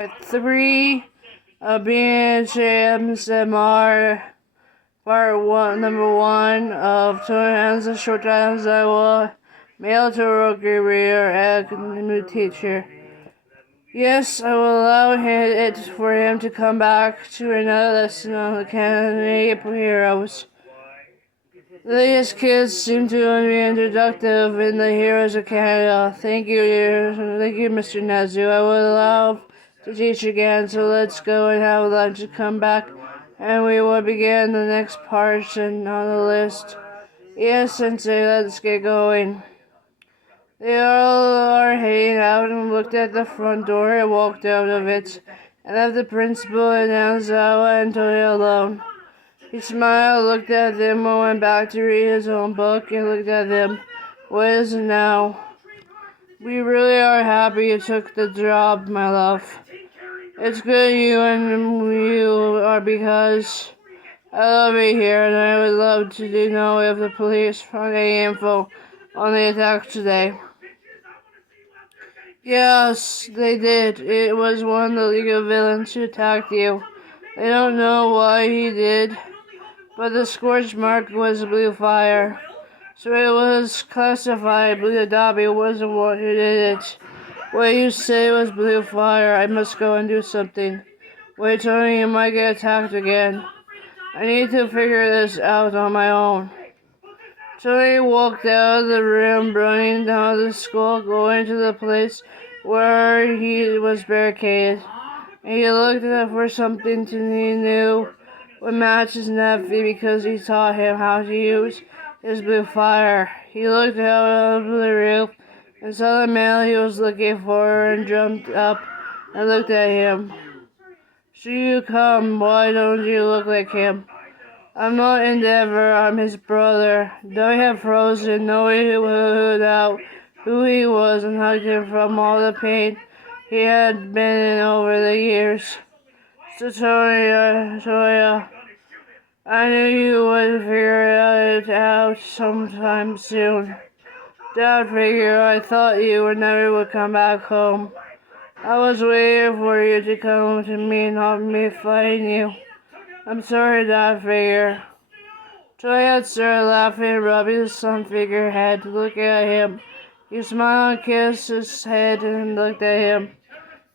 3 of Bnha Part 1, Number 1 of Toya Shouta Aizawa, male todoroki reader and new teacher. Yes, I will allow it for him to come back to another lesson on the Academy of Heroes. These kids seem to be introductive in the Heroes of Canada. Thank you, Mr. Nezu. I will allow to teach again, so let's go and have lunch and come back, and we will begin the next portion on the list. Yes, Sensei, let's get going. They all are hanging out and looked at the front door and walked out of it, and left the principal and Aizawa and Toya alone. He smiled, looked at them, and went back to read his own book, and looked at them. What is it now? We really are happy you took the job, my love. It's good you are, because I love it here, and I would love to know if the police found any info on the attack today. Yes, they did. It was one of the League of Villains who attacked you. They don't know why he did, but the scorch mark was blue fire, so it was classified. Blue Dabi was the one who did it. What you say was blue fire. I must go and do something. Wait, Tony, you might get attacked again. I need to figure this out on my own. Tony walked out of the room, running down the school, going to the place where he was barricaded. And he looked for something he knew would match his nephew, because he taught him how to use his blue fire. He looked out of the roof and saw the man he was looking for, and jumped up and looked at him. So you come, why don't you look like him? I'm not Endeavor, I'm his brother. Dabi had frozen, knowing who he was, and hugged him from all the pain he had been in over the years. So Toya, I knew you would figure it out sometime soon. Dad figured I thought you never would come back home. I was waiting for you to come to me and not me fighting you. I'm sorry, Dad figure. Toya started laughing, rubbing his son figure head, looking at him. He smiled, kissed his head, and looked at him.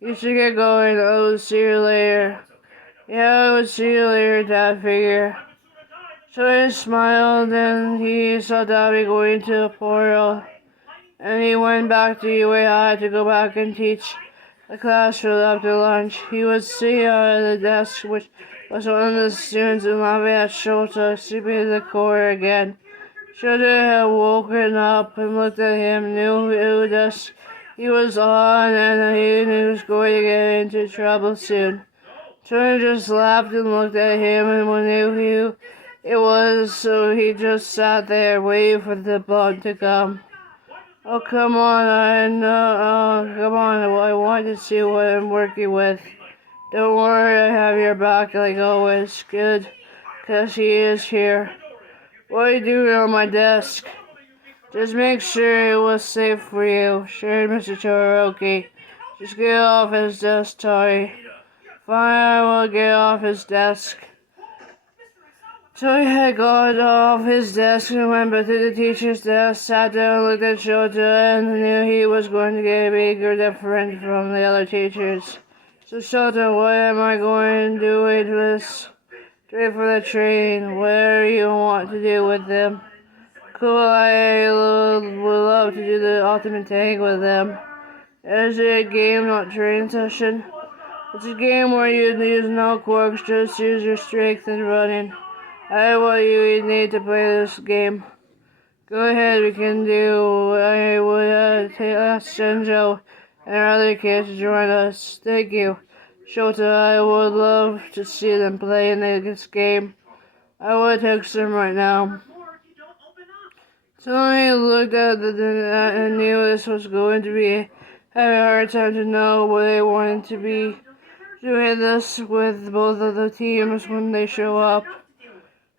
You should get going. I will see you later. Yeah, I will see you later, Dad figure. Toya smiled, and he saw Dabi going to the portal, and he went back to UAI to go back and teach the classroom after lunch. He was sitting at the desk, which was one of the students, and laughing at Shouta, sleeping in the corner again. Shouta had woken up and looked at him, knew who desk he was on, and he knew he was going to get into trouble soon. Toya just laughed and looked at him, and knew who it was, so he just sat there waiting for the blood to come. Oh, come on, come on, I want to see what I'm working with. Don't worry, I have your back like always. Good, 'cause he is here. What are you doing on my desk? Just make sure it was safe for you. Sure, Mr. Todoroki. Just get off his desk, Toy. Fine, I will get off his desk. Toy had got off his desk and went back to the teacher's desk, sat down, looked at Shouta, and knew he was going to get bigger different from the other teachers. So Shouta, what am I going to do with this? Straight for the train. Whatever you want to do with them. Cool, I would love to do the ultimate tag with them. Is it a game, not training session? It's a game where you use no quirks, just use your strength and running. I have what you need to play this game. Go ahead, we can do. I would ask Shinjo and our other kids to join us. Thank you. Shouta, I would love to see them play in this game. I would text them right now. Tony looked at and knew this was going to be having a hard time to know what they wanted to be doing this with both of the teams when they show up.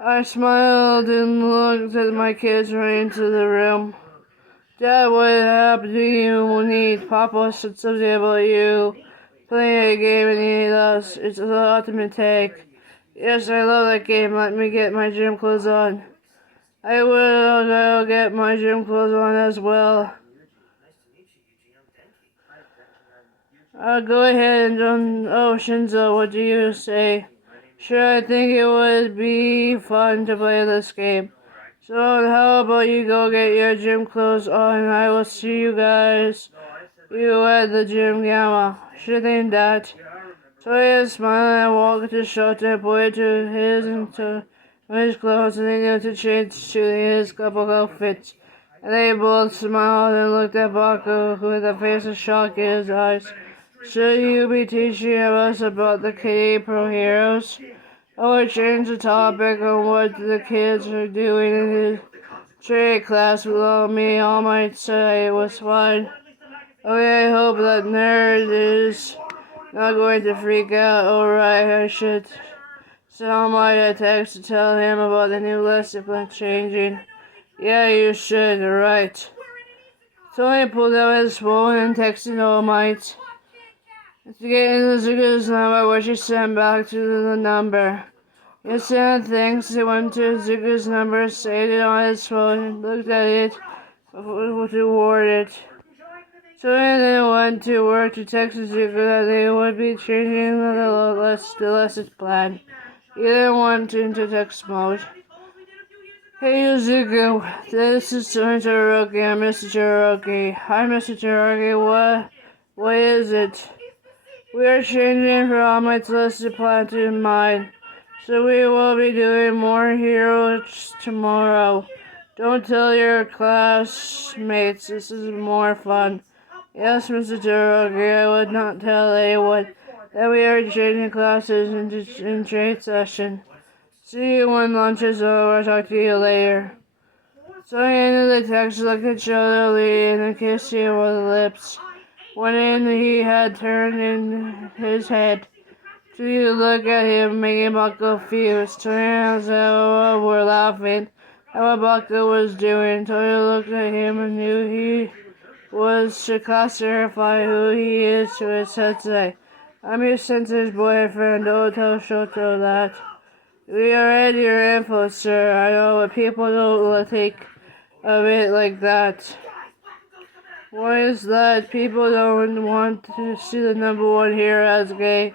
I smiled and looked at my kids running into the room. Dad, what happened? Do you need? Papa said something about you playing a game and he loves. It's the ultimate tag. Yes, I love that game. Let me get my gym clothes on. I will go get my gym clothes on as well. I'll go ahead and oh, Shinzo, what do you say? Sure, I think it would be fun to play this game. So how about you go get your gym clothes on and I will see you guys. You at the gym, Gamma. Should think that. Toya smiled and walked to Shouta and pointed to his clothes and they knew to change to his couple outfits. And they both smiled and looked at Baku with a face of shock in his eyes. Should you be teaching us about the K-Pro heroes? I would change the topic on what the kids are doing in the trade class below me. All might say it was fine. Okay, I hope that nerd is not going to freak out. Alright, I should send my text to tell him about the new lesson plan changing. Yeah, you should, right. Tony pulled out his phone and texted All Might to get into Zuko's number, which he sent back to the number. He sent thanks. He went to Zuko's number, saved it on his phone, and looked at it toward it. So he then went to work to text Zuko that they would be changing the lesson plan. He then went into text mode. Hey Zuko, this is Todoroki. I'm Mr. Todoroki. Hi Mr. Todoroki, what is it? We are changing from All Might's lesson plan to mine. So we will be doing more heroes tomorrow. Don't tell your classmates. This is more fun. Yes, Mr. Todoroki, I would not tell anyone that we are changing classes in trade session. See you when lunch is over. I'll talk to you later. So he ended the text, looked at Shouta and then kissed him with the lips. When he had turned in his head to look at him, making Baku furious. Toya and Aizawa were laughing at what Baku was doing. Toya looked at him and knew he was to clarify who he is to his sensei. I'm your sensei's boyfriend. Don't tell Shouta that. We are at your info, sir. I know, but people don't think of it like that. Why is that? People don't want to see the number one hero as gay.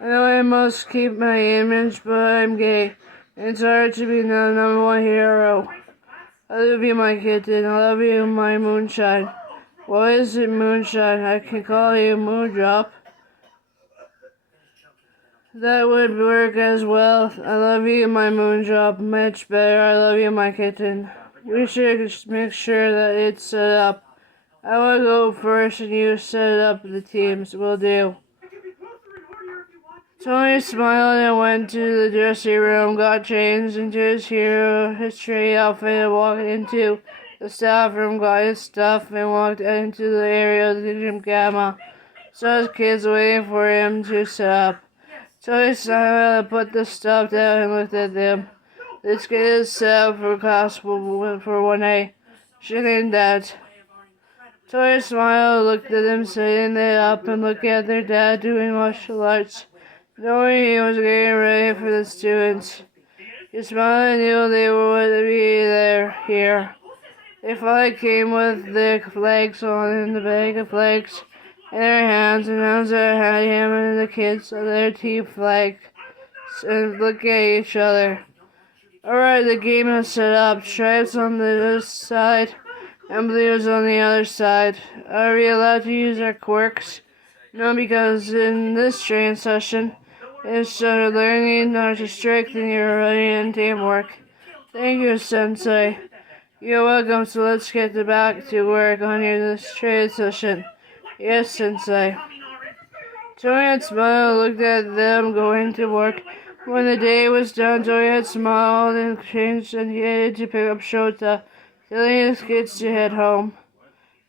I know I must keep my image, but I'm gay. It's hard to be the number one hero. I love you, my kitten. I love you, my moonshine. What is it, moonshine? I can call you Moondrop. That would work as well. I love you, my Moondrop. Much better. I love you, my kitten. We should make sure that it's set up. I will go first and you set up the teams. Will do. Tony smiled and went to the dressing room, got changed into his trade outfit, and walked into the staff room, got his stuff, and walked into the area of the gym gamma. Saw his kids waiting for him to set up. Tony smiled and put the stuff down and looked at them. This kid is set up for class for 1A. She named that. Toya smiled, looked at them sitting there up and looked at their dad doing martial arts, knowing he was getting ready for the students. He smiled and knew they would be here. They finally came with their flags on and the bag of flags in their hands, and announced that had him and the kids on their team flags and look at each other. Alright, the game is set up. Stripes on this side and blues on the other side. Are we allowed to use our quirks? No, because in this training session, it's learning how to strengthen your running and teamwork. Thank you, Sensei. You're welcome, so let's get back to work on this training session. Yes, Sensei. Toya smiled, looked at them going to work. When the day was done, Toya smiled and changed and headed to pick up Shouta, telling his kids to head home,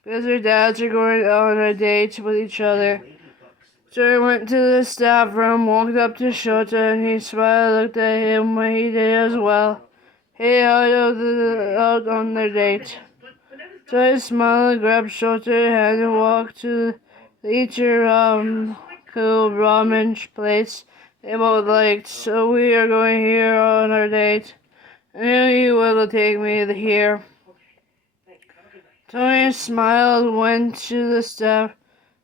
because their dads are going on a date with each other. Toya went to the staff room, walked up to Shouta, and he smiled, looked at him when he did as well. Hey, out on their date. Toya smiled, grabbed Shouta's hand, and walked to the teacher cool ramen place they both liked, so we are going here on our date. I knew you would take me here. Toya smiled, went to the step.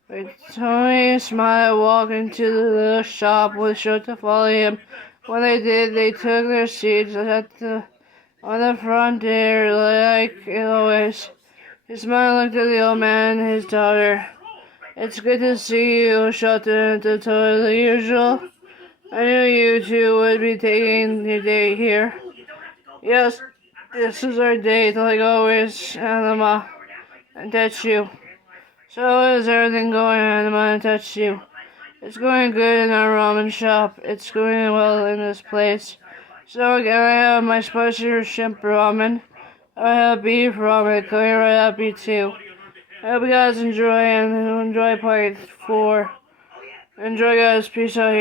Toya smiled, walked into the little shop with Shouta following him. When they did, they took their seats on the front there like always. He smiled, looked at the old man and his daughter. It's good to see you, Shouta into Toya the usual. I knew you two would be taking your date here. Yes, this is our date, like always, Anima. And touch you. So is everything going, Anima, and touch you? It's going good in our ramen shop. It's going well in this place. So again, I have my spicy shrimp ramen. I have beef ramen coming right up you too. I hope you guys enjoy and enjoy part 4. Enjoy guys, peace out here.